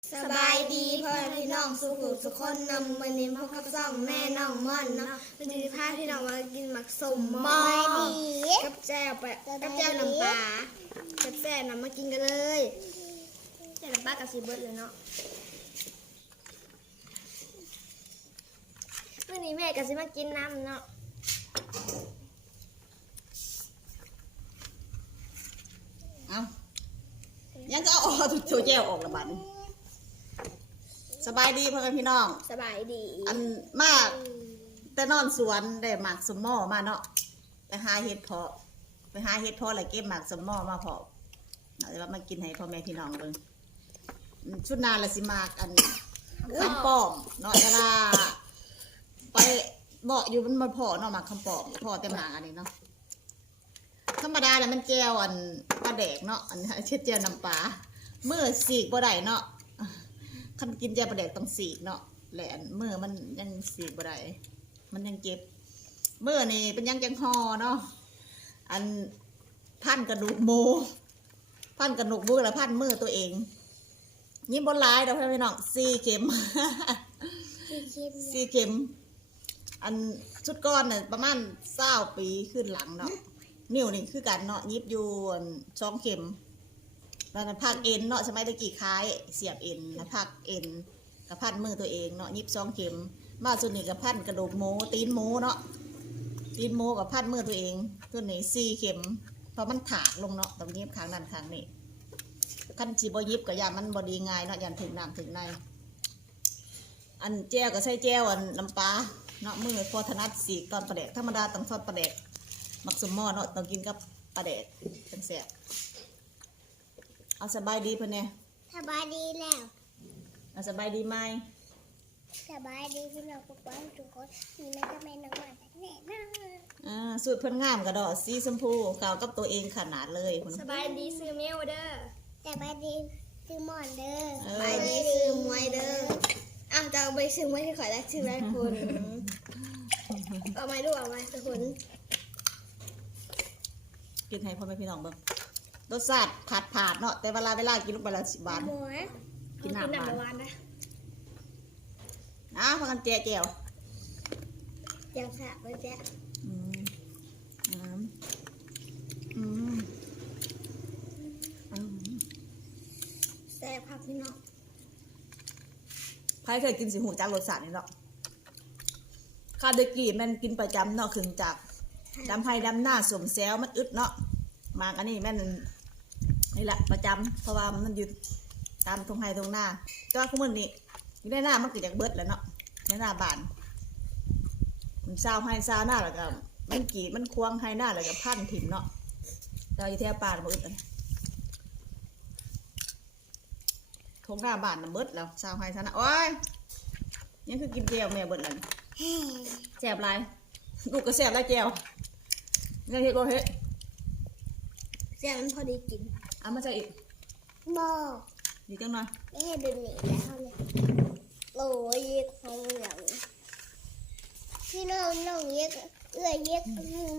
สบายดีพ่อพี่น้องสุขุสุขคนนำวันนี้พ่อกับซ่องแม่น้องม่อนเนาะวันนี้พาพี่น้องมากินหมักสมหม้อกับแจ่วไปกับแจ่วน้ำปลากับแจ่วน้ำมากินกันเลยแจ่วน้ำปลากับซีเบิร์ดเลยเนาะวันนี้แม่กับซีมากินน้ำเนาะเอายังก็เอาออกถูแจวออกละบัดสบายดีพ่อแม่พี่น้องสบายดีอันมากแต่นอนสวนได้หมากสมหม้อมาเนาะไปหาเห็ดเพาะอะไรเก็บหมากสมหม้อมาเพาะเอาเลยว่ามากินให้พ่อแม่พี่น้องเบิ่งชุดนานละสิมากอันคำปอมเนาะเวลาไปเบาะอยู่มันมาเพาะเนาะหมากคำปอมเพาะแต่หมากอันนี้เนาะธรรมดาเนี่ยมันแจวอันปลาแดกเนาะอันเช็ดแจวน้ำปลาเมื่อสีกบ่ได้เนาะคันกินแจวปลาแดกต้องสีกเนาะแหลนเมื่อมันยังสีกบ่ได้มันยังเจ็บเมื่อนี่เป็นยังจังหอเนาะอันพันกระดูกหมูแล้วพันมือตัวเองยิ้มบนลายเราพี่น้อง4 เข็ม4 เข็มอันชุดก้อนเนี่ยประมาณ20 ปีขึ้นหลังเนาะนิ้วนี่คือกันเนาะยิบอยู่2 เข็มแล้วพักเอ็นเนาะสมัยตะกี้คล้ายเสียบเอ็นนะพักเอ็นกับพันมือตัวเองเนาะยิบ2 เข็มมาส่วนนี้กับพันกระดูกหมูตีนหมูเนาะตีนหมูกับพันมือตัวเองตัวนี้4 เข็มเพราะมันถากลงเนาะต้องยิบข้างนั้นข้างนี้ขั้นจีบยิบกับยามันบอดีง่ายเนาะยันถึงน้ำถึงในอันแจ้วก็ใช้แจ้วอันน้ำปลาเนาะมือพอถนัดสีตอนปลาแดกธรรมดาต้องทอดปลาแดกหมักสมหม้อเนาะต้องกินกับปลาแดกเป็นแซ่บเอาสบายดีเพื่อนเนี่ยสบายดีแล้วเอาสบายดีไหมสบายดีพี่น้องทุกคนมีแม่กับแม่น้องมาแน่นะสูตรเพื่อนงามกระดอกสีชมพูขาวกับตัวเองขนาดเลยสบายดีซื้อเมลเด้อสบายดีซื้อหมอนเด้อสบายดีซื้อมวยเด้อจะเอาไปซื้อมวยที่ขอยได้ซื้อแม่คุณเอาไม้ดูเอาไม้ทุกคนกินให้พ่อแม่พี่น้องเบิ่งรสชาติผาดเนาะแต่เวลากินลงไปแล้ว10 บาทกินน้ำหวานนะพากันแจ่วยังสะไปแจ๊ะแซ่บครับพี่น้องใครเคยกินสิหูจากรสชาตินี่เนาะคาเดกีมันกินประจำเนาะขึ้นจากดำไผ่ดำหน้าสวมแซวมันอึดเนาะมากอันนี้แม่นนี่แหละประจำเพราะว่ามันอยู่ตามทงไห้ทงหน้าก็คุ้มมันนี่อยู่ในหน้ามันเกิดจากเบิดแล้วเนาะในหน้าบานมันซาวไห้ซาวหน้าแล้วก็มันกีดมันควงไห้หน้าแล้วก็พันถิ่มเนาะเราอยู่แถวป่าบ่อึดเลยทงหน้าบานน่ะเบิดแล้วซาวไห้ซาวหน้าโอ้ยนี่คือกินแก้วแม่เบิดแล้วแซ่บไรลูกก็แซ่บไรแก้วเนี่ยเฮ็ดบ่เฮ็ดแซ่บมันพอดีกินเอามาใส่อีกบ่ดีจังหน่อยไม่ให้ดึงหนีแล้วเนี่ยโอ้ยเย็กของเหลืองพี่น้องเย็กเย็ก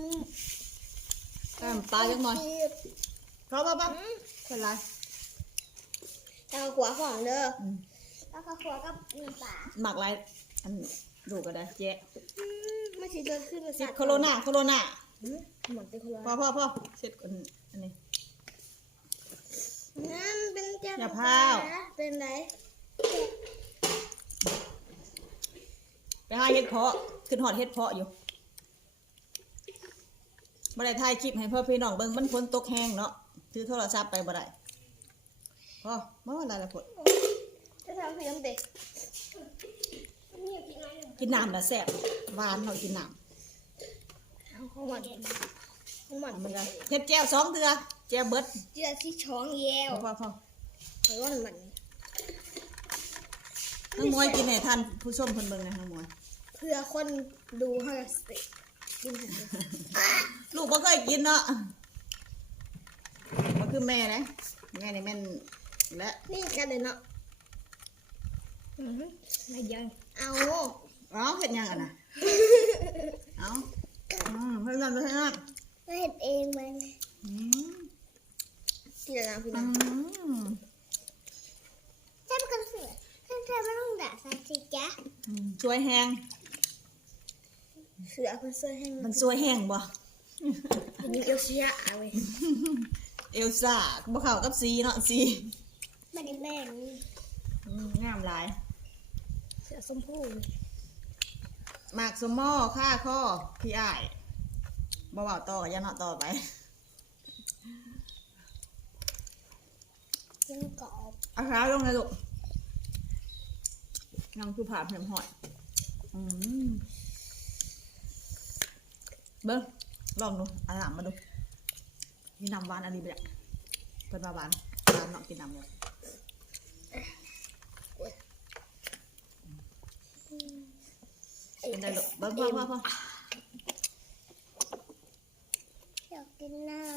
ปลาจังหน่อยเพราะว่าเป็นไรแล้วก็ขัวของเด้อแล้วก็ขัวกับน้ำปลาหมักไรอันดูก็ได้เจ๊ไม่ใช่เดินขึ้นมาสิโคโรนาหมดเป็นโคโรนาพ่อเสร็จอันนี้นั่นเป็นเจ้าอย่าพาเป็นไรไปหาเห็ดเพาะขึ้นหอดเห็ดเพาะอยู่บ่ได้ถ่ายคลิปให้พ่อพี่น้องเบิ่งมันฝนตกแห้งเนาะถือโทรศัพท์ไปบ่ได้พ่อมาอะไรละพดจะทำให้น้ำเด็กกินน้ำน่ะแซ่บหวานหน่อยกินน้ำของมันมันก็เห็ดแจ่ว2 เทื่อแจ่วเบิดเจือที่ช้องแยวพ่อไปว่ามันน้องมวยกินให้ท่านผู้ชมเพิ่นเบิ่งนะน้องมวยเพื่อคนดูให้สิกินลูกบ่เคยกินเนาะมันคือแม่นะแม่นี่แม่นและนี่กันเลยเนาะไม่ยังเอาเห็ดยังอ่ะนะเอาเฮ็ดนั่นไม่เห็ดเองไหมที่เราพี่น้องใช่เป็นกันเสือใส่สิจ๊ะช่วยแห้งเสือเพิ่นเสื้อให้มันช่วยแห้งบ่มีเอลเชียเอาไว้เอลซ่าบ่เข้ากับสีเนาะสีไม่ได้แบ่งงามหลายเสือชมพูหมากสมอค่าข้อพี่อ้ายบ่เว้าต่ออย่าเนาะต่อไปยังกรอบเอาเท้าลงเลยลูกยังคือผ่าเพียมหอยเบิ้งลองดูเอาหลังมาดูกินน้ำหวานอันนี้ไปอ่ะเป็นหวานหวานเนาะกินน้ำเลยเป็นได้ลูกเบิ้งพ่ออยากกินหน้า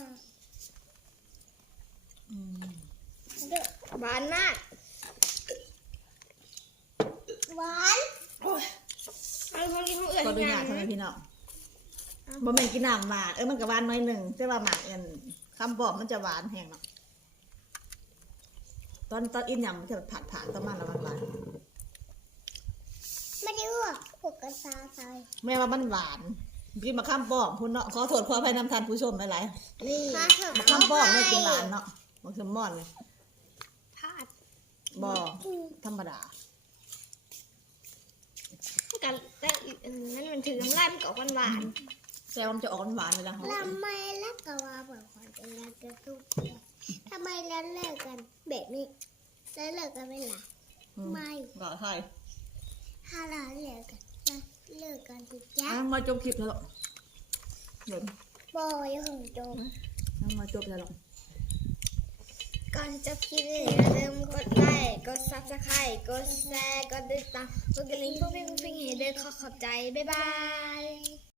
เด้อหวานมากหวานเอาคนกินของอื่นก็ดูหน้าทำไมพี่น้องบ่แม่นกินน้ำหวานมันก็หวานน้อยหนึ่งแต่ว่าหมากอันคำบอกมันจะหวานแห้งเนาะตอนอินยำมันจะผ่านประมาณละหวานไม่ได้อ้วกปกกระซาใส่แม่ว่ามันหวานกินมาข้ามป้อมพุ่นเนาะขอโทษขออภัยนำทานผู้ชมหลายนี่ๆมาข้ามป้อมไม่กินหวานเนาะมันคือม่อนเลยพาดบ่ธรรมดากันแต่นั่นมันถือน้ำลายมันก็หวานหวานแซวมันจะออกหวานๆเลยนะทำไมแล้วก็ว่าบอกคนเป็นรักกระตุกทำไมแล้วเลิกกันแบบนี้แล้วเลิกกันไม่ล่ะไม่ก็ใช่ถ้าเราเลิกกันเลิกกันสิจ๊ะมาจบคลิปแล้วหรอเดี๋ยวบอยของโจมมาจบแล้วหรอก่อนจะคลิปนี้อย่าลืมกดไลค์กดซับสไครต์กดแชร์กดติดตามกดกระดิ่งพวกพี่ให้เดินขอบใจบ๊ายบาย